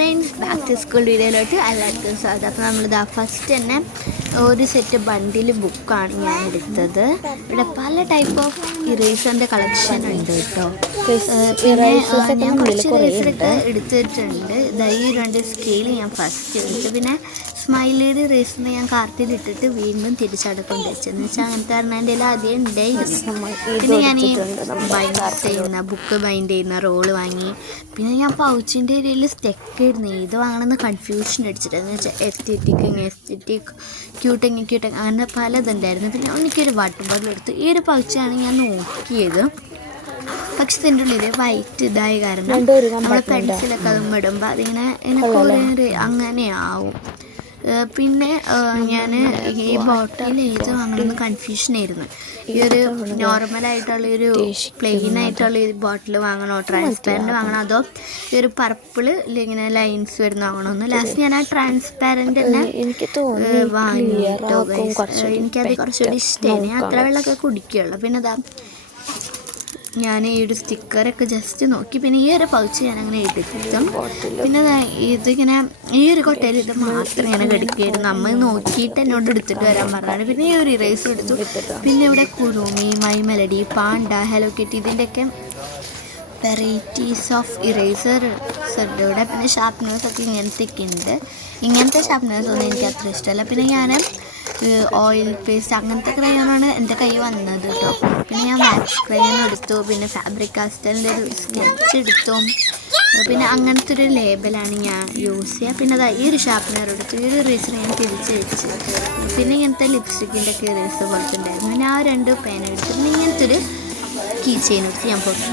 Friends, back to school വീഡിയോയിലോട്ട് എല്ലാവർക്കും സ്വാഗതം. അപ്പോൾ നമ്മളിതാ ഫസ്റ്റ് തന്നെ ഒരു സെറ്റ് ബണ്ടിൽ ബുക്കാണ് ഞാൻ എടുത്തത്. ഇവിടെ പല ടൈപ്പ് ഓഫ് ഇറേസറിൻ്റെ കളക്ഷൻ ഉണ്ട് കേട്ടോ. പിന്നെ ഞാൻ കുറച്ച് ഇറേസറൊക്കെ എടുത്തിട്ടുണ്ട്. ഈ 2 സ്കെയിൽ ഞാൻ ഫസ്റ്റ് എടുത്തു. പിന്നെ സ്മൈലിയുടെ ഇറേസറിന് ഞാൻ കാർട്ടിലിട്ടിട്ട് വീണ്ടും തിരിച്ചടക്കൊണ്ട് വെച്ചെന്ന് വെച്ചാൽ അങ്ങനത്തെ പറഞ്ഞാൽ എൻ്റെ എല്ലാം ആദ്യം ഉണ്ടായിരുന്നു. പിന്നെ ഞാൻ ഈ ബുക്ക് ബൈൻഡ് ചെയ്യുന്ന റോള് വാങ്ങി. പിന്നെ ഞാൻ പൗച്ചിൻ്റെ ഇടയിൽ സ്റ്റെക്കായിരുന്നു ഇത് വാങ്ങണമെന്ന് കൺഫ്യൂഷൻ അടിച്ചിട്ട് എന്ന് വെച്ചാൽ എസ്തെറ്റിക് ക്യൂട്ടങ് അങ്ങനെ പലതുണ്ടായിരുന്നു. പിന്നെ എനിക്കൊരു വാട്ടർ ബോട്ടിൽ എടുത്തു. ഈ ഒരു പൗച്ചാണ് ഞാൻ നോക്കിയത്. പക്ഷെ ഇതിൻ്റെ ഉള്ളിൽ വൈറ്റ് ഇതായ കാരണം നമ്മൾ പെൻസിലൊക്കെ അതും ഇടുമ്പോൾ അതിങ്ങനെ കുറേ അങ്ങനെയാവും. പിന്നെ ഞാൻ ഈ ബോട്ടിൽ ഏത് വാങ്ങണമെന്ന് കൺഫ്യൂഷനായിരുന്നു. ഈ ഒരു നോർമലായിട്ടുള്ളൊരു പ്ലെയിൻ ആയിട്ടുള്ള ഈ ബോട്ടിൽ വാങ്ങണോ, ട്രാൻസ്പാരൻറ്റ് വാങ്ങണോ, അതോ ഈ ഒരു പർപ്പിള് ഇങ്ങനെ ലൈൻസ് വരുന്ന വാങ്ങണമെന്ന്. ലാസ്റ്റ് ഞാൻ ആ ട്രാൻസ്പാരൻറ്റ് തന്നെ വാങ്ങിയിട്ടോ. എനിക്കത് കുറച്ചുകൂടി ഇഷ്ടമായി. ഞാൻ അത്ര വെള്ളമൊക്കെ കുടിക്കുകയുള്ളൂ. പിന്നെ അതാ ഞാൻ ഈ ഒരു സ്റ്റിക്കറൊക്കെ ജസ്റ്റ് നോക്കി. പിന്നെ ഈ ഒരു പൗച്ച് ഞാൻ അങ്ങനെ എടുത്തും. പിന്നെ ഇതിങ്ങനെ ഈ ഒരു കൊട്ടയിൽ ഇത് മാത്രം ഇങ്ങനെ കിടക്കുകയായിരുന്നു. അമ്മ നോക്കിയിട്ട് എന്നോട് എടുത്തിട്ട് വരാൻ പറഞ്ഞാണ്. പിന്നെ ഈ ഒരു ഇറേസർ എടുത്തു. പിന്നെ ഇവിടെ Kuromi, My Melody, panda, Hello Kitty ഇതിൻ്റെയൊക്കെ വെറൈറ്റീസ് ഓഫ് ഇറേസേഴ്സ് ഉണ്ട് ഇവിടെ. പിന്നെ ഷാർപ്നേഴ്സൊക്കെ ഇങ്ങനത്തെയൊക്കെ ഉണ്ട്. ഇങ്ങനത്തെ ഷാർപ്നേഴ്സൊന്നും എനിക്ക് അത്ര ഇഷ്ടമല്ല. പിന്നെ ഞാൻ ഓയിൽ പേസ്റ്റ് അങ്ങനത്തെ ക്രയോണാണ് എൻ്റെ കൈ വന്നത് കേട്ടോ. പിന്നെ ഞാൻ മാക്സ് ക്രയോൺ എടുത്തു. പിന്നെ ഫാബ്രിക് കാസ്റ്റലിൻ്റെ ഒരു സ്കെച്ച് എടുത്തു. പിന്നെ അങ്ങനത്തെ ഒരു ലേബലാണ് ഞാൻ യൂസ് ചെയ്യുക. പിന്നെ അതാ ഈ ഒരു ഷാർപ്നർ എടുത്തു. ഈ ഒരു ഇറേസർ ഞാൻ തിരിച്ച് വെച്ച്. പിന്നെ ഇങ്ങനത്തെ ലിപ്സ്റ്റിക്കിൻ്റെ ഒക്കെ ഇറേസർ പോലത്തെ ഉണ്ടായിരുന്നു. പിന്നെ ആ 2 പേന എടുത്തു. പിന്നെ ഇങ്ങനത്തെ ഒരു കീ ചെയിൻ എടുത്ത് ഞാൻ പോയി.